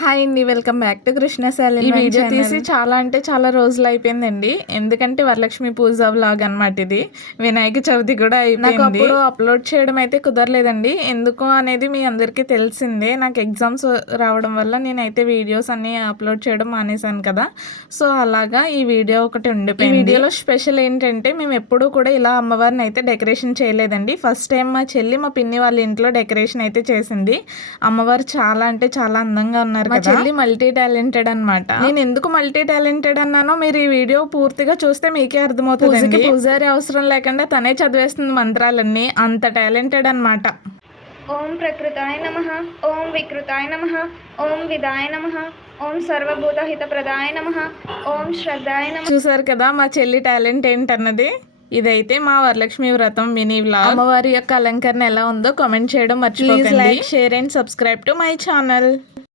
Hi అండి, welcome back to Krishna Shalin. ఈ video తీసి చాలా అంటే చాలా రోజులు అయిపోయిందండి. ఎందుకంటే వరలక్ష్మి పూజ వ్లాగ్ అనమాట ఇది. వినాయక చవితి కూడా అయిపోయింది. అప్పుడు అప్లోడ్ చేయడం అయితే కుదరలేదండి. ఎందుకు అనేది మీ అందరికీ తెలిసిందే. నాకు ఎగ్జామ్స్ రావడం వల్ల నేనైతే వీడియోస్ అన్ని అప్లోడ్ చేయడం మానేశాను కదా. సో అలాగా ఈ వీడియో ఒకటి ఉండిపోయింది. ఈ వీడియోలో స్పెషల్ ఏంటంటే మేము ఎప్పుడూ కూడా ఇలా అమ్మవారిని అయితే డెకరేషన్ చేయలేదండి. ఫస్ట్ టైం మా చెల్లి మా పిన్ని వాళ్ళ ఇంట్లో డెకరేషన్ అయితే చేసింది. అమ్మవారు చాలా అంటే చాలా అందంగా ఉన్నారు. మా చెల్లి మల్టీ టాలెంటెడ్ అనమాట. నేను ఎందుకు మల్టీ టాలెంటెడ్ అన్నానో మీరు ఈ వీడియో పూర్తిగా చూస్తే మీకే అర్థమవుతుంది. పూజారి అవసరం లేకుండా తనే చదివేస్తుంది మంత్రాలన్నీ, అంత టాలెంటెడ్ అనమాట. ఓం ప్రకృతాయ నమః, ఓం వికృతాయ నమః, ఓం విదాయ నమః, ఓం సర్వభూత హితప్రదాయ నమః, ఓం శ్రద్ధాయ నమః. చూసారు కదా మా చెల్లి టాలెంట్ ఏంటన్నది. ఇదైతే మా వరలక్ష్మి వ్రతం మినీ వ్లాగ్. అమ్మవారి యొక్క అలంకరణ ఎలా ఉందో కామెంట్ చేయడం మర్చిపోకండి. Like, share and subscribe to my channel.